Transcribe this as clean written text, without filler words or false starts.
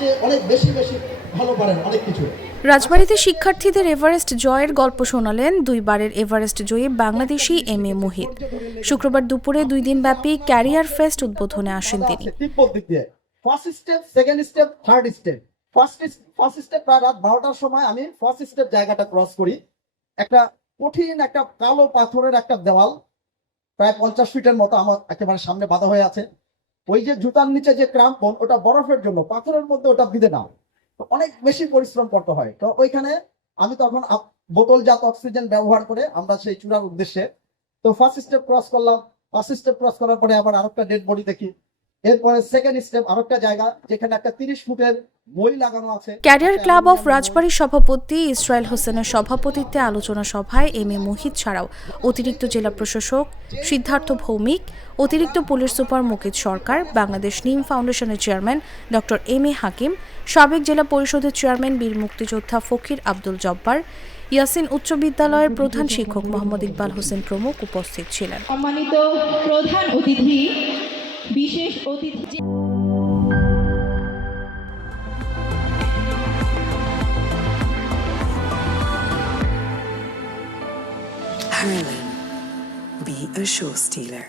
চেয়ে অনেক বেশি ভালো পারেন অনেক কিছু। রাজবাড়ীতে শিক্ষার্থীদের এভারেস্ট জয়ের গল্প শোনালেন দুইবারের এভারেস্ট জয়ী বাংলাদেশি এম.এ. মুহিত। শুক্রবার দুপুরে 2 দিনব্যাপী ক্যারিয়ার ফেস্ট উদ্বোধনে আসেন তিনি। First step, second step, third step. First step প্রায় রাত 12টার সময় আমি ফার্স্ট স্টেপ জায়গাটা ক্রস করি। একটা কঠিন একটা কালো পাথরের একটা দেওয়াল প্রায় 50 ফিটের মতো আমার একেবারে সামনে বাঁধা হয়ে আছে। ওই যে জুতার নিচে যে ক্রাম্পন, ওটা বরফের জন্য পাথরের মধ্যে ওটা বিঁধে নাও, অনেক বেশি পরিশ্রম করতে হয়। তো ওইখানে আমি তখন বোতলজাত অক্সিজেন ব্যবহার করে আমরা সেই চূড়ার উদ্দেশ্যে তো ফার্স্ট স্টেপ ক্রস করলাম। ফার্স্ট স্টেপ ক্রস করার পরে আবার আরেকটা ডেড বডি দেখি। এরপরে সেকেন্ড স্টেপ আরেকটা জায়গা যেখানে একটা 30 ফুটের মই লাগানো আছে। ক্যারিয়ার ক্লাব অফ রাজবাড়ীর সভাপতি ইসরায়েল হোসেনের সভাপতিত্বে আলোচনা সভায় এম.এ. মুহিত ছাড়াও অতিরিক্ত জেলা প্রশাসক সিদ্ধার্থ ভৌমিক, অতিরিক্ত পুলিশ সুপার মুকিত সরকার, বাংলাদেশ নিম ফাউন্ডেশনের চেয়ারম্যান ডক্টর এম.এ. হাকিম, সাবেক জেলা পরিষদের চেয়ারম্যান বীর মুক্তিযোদ্ধা ফকির আব্দুল জব্বার, ইয়াসিন উচ্চ বিদ্যালয়ের প্রধান শিক্ষক মোহাম্মদ ইকবাল হোসেন প্রমুখ উপস্থিত ছিলেন। সম্মানিত প্রধান অতিথি, বিশেষ অতিথি Harlan, be a show stealer.